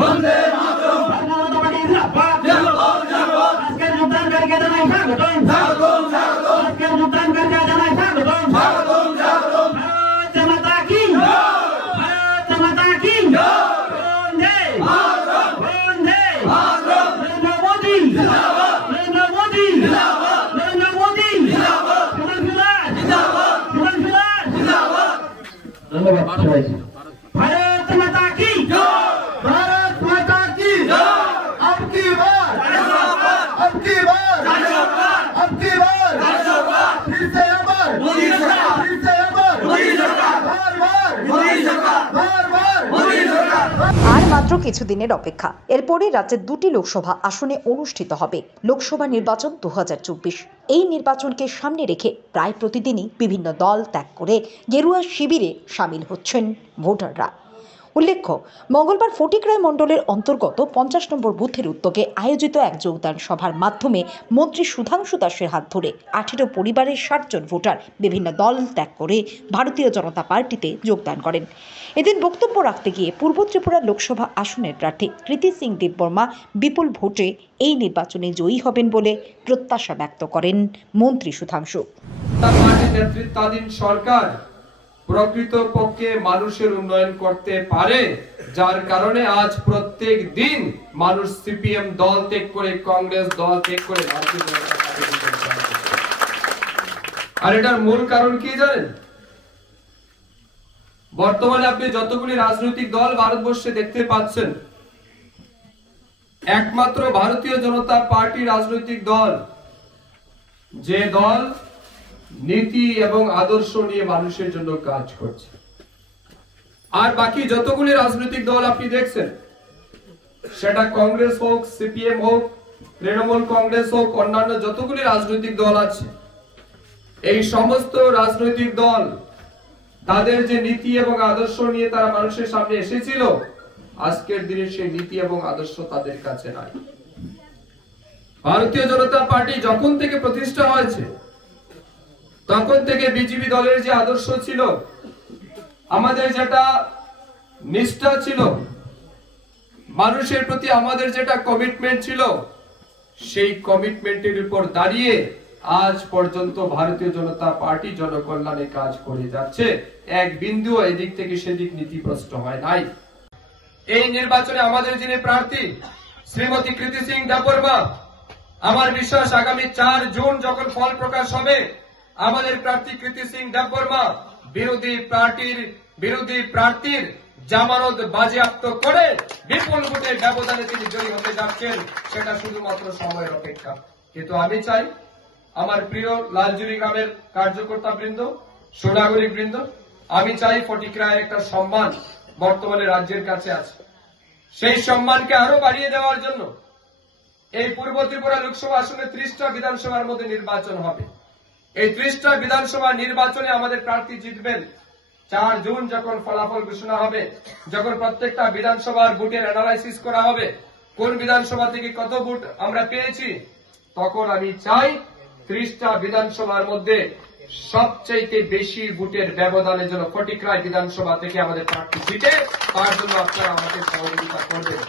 বন্দে মাতরম ভারতীয় জনতা পার্টি জিন্দাবাদ জিন্দাবাদ আজকের যোগদানকারীকে জানাই স্বাগতম স্বাগতম স্বাগতম আজকের যোগদানকারীকে জানাই স্বাগতম স্বাগতম স্বাগতম ভারত মাতা কি ভারত মাতা কি বন্দে মাতরম বন্দে মাতরম নরেন্দ্র মোদি জিন্দাবাদ নরেন্দ্র মোদি জিন্দাবাদ নরেন্দ্র মোদি জিন্দাবাদ সুমান ফিরাজ জিন্দাবাদ সুমান ফিরাজ জিন্দাবাদ ধন্যবাদ সবাইকে भारत माता की भारत माता की अब की बार अब की बार अब की बार फिर से अमर फिर से अमर बार बार আর মাত্র কিছুদিনের অপেক্ষা, এরপরই রাজ্যের দুটি লোকসভা আসনে অনুষ্ঠিত হবে লোকসভা নির্বাচন 2024। এই নির্বাচনকে সামনে রেখে প্রায় প্রতিদিনই বিভিন্ন দল ত্যাগ করে গেরুয়া শিবিরে সামিল হচ্ছেন ভোটাররা। উল্লেখ্য, মঙ্গলবার ফটিকরায় মণ্ডলের অন্তর্গত 50 নম্বর বুথের উদ্যোগে আয়োজিত এক যোগদান সভার মাধ্যমে মন্ত্রী সুধাংশু দাসের হাত ধরে 18 পরিবারের 60 জন ভোটার বিভিন্ন দল ত্যাগ করে ভারতীয় জনতা পার্টিতে যোগদান করেন। এদিন বক্তব্য রাখতে গিয়ে পূর্ব ত্রিপুরা লোকসভা আসনের প্রার্থী কৃতি সিং দেববর্মা বিপুল ভোটে এই নির্বাচনে জয়ী হবেন বলে প্রত্যাশা ব্যক্ত করেন মন্ত্রী সুধাংশু। নেতৃত্বাধীন সরকার প্রকৃতপক্ষে মানুষের উন্নয়ন করতে পারে, যার কারণে আজ প্রত্যেক দিন মানুষ সিপিএম দল ত্যাগ করে কংগ্রেস দল ত্যাগ করে ভারতীয় জনতা পার্টিতে। আর এটার মূল কারণ কি জানেন? বর্তমানে আপনি যতগুলি রাজনৈতিক দল ভারতবর্ষে দেখতে পাচ্ছেন, একমাত্র ভারতীয় জনতা পার্টি রাজনৈতিক দল যে দল নীতি এবং আদর্শ নিয়ে মানুষের জন্য কাজ করছে। আর বাকি যতগুলি রাজনৈতিক দল আপনি দেখছেন, সেটা কংগ্রেস হোক, সিপিএম হোক, তৃণমূল কংগ্রেস হোক, অন্যান্য যতগুলি রাজনৈতিক দল আছে, এই সমস্ত রাজনৈতিক দল তাদের যে নীতি এবং আদর্শ নিয়ে তারা মানুষের সামনে এসেছিল, আজকের দিনে সেই নীতি এবং আদর্শ তাদের কাছে নাই। ভারতীয় জনতা পার্টি যখন থেকে প্রতিষ্ঠা হয়েছে, তখন থেকে বিজেপি দলের যে আদর্শ ছিল, আমাদের যেটা নিষ্ঠা ছিল, মানুষের প্রতি আমাদের যেটা কমিটমেন্ট ছিল, সেই কমিটমেন্টের উপর দাঁড়িয়ে আজ পর্যন্ত ভারতীয় জনতা পার্টি জনকল্যাণে কাজ করে যাচ্ছে। এক বিন্দু এদিক থেকে সেদিক নীতিভ্রষ্ট হয় নাই। এই নির্বাচনে আমাদের যিনি প্রার্থী শ্রীমতী কৃতি সিং দেববর্মা, আমার বিশ্বাস আগামী 4 জুন যখন ফল প্রকাশ হবে, আমাদের প্রার্থী কৃতি সিং দেববর্মা বিরোধী প্রার্থীর জামানত বাজেয়াপ্ত করে বিপুল ভোটের ব্যবধানে তিনি জয়ী হতে যাচ্ছেন। সেটা শুধুমাত্র সময়ের অপেক্ষা। কিন্তু আমি চাই আমার প্রিয় লালজুরি গ্রামের কার্যকর্তা বৃন্দ, সুনাগরিক বৃন্দ, আমি চাই ফটিকরায়ের একটা সম্মান বর্তমানে রাজ্যের কাছে আছে, সেই সম্মানকে আরো বাড়িয়ে দেওয়ার জন্য এই পূর্ব ত্রিপুরা লোকসভা আসনে 30টা বিধানসভার মধ্যে নির্বাচন হবে। এই 30টা বিধানসভা নির্বাচনে আমাদের প্রার্থী জিতবেন। 4 জুন যখন ফলাফল ঘোষণা হবে, যখন প্রত্যেকটা বিধানসভার ভোটের অ্যানালাইসিস করা হবে, কোন বিধানসভা থেকে কত ভোট আমরা পেয়েছি, তখন আমি চাই 30টা বিধানসভার মধ্যে সবচেয়ে বেশি ভোটের ব্যবধানে যেন ফটিকরায় বিধানসভা থেকে আমাদের প্রার্থী জিতে, তার জন্য আপনারা আমাকে সহযোগিতা করবেন।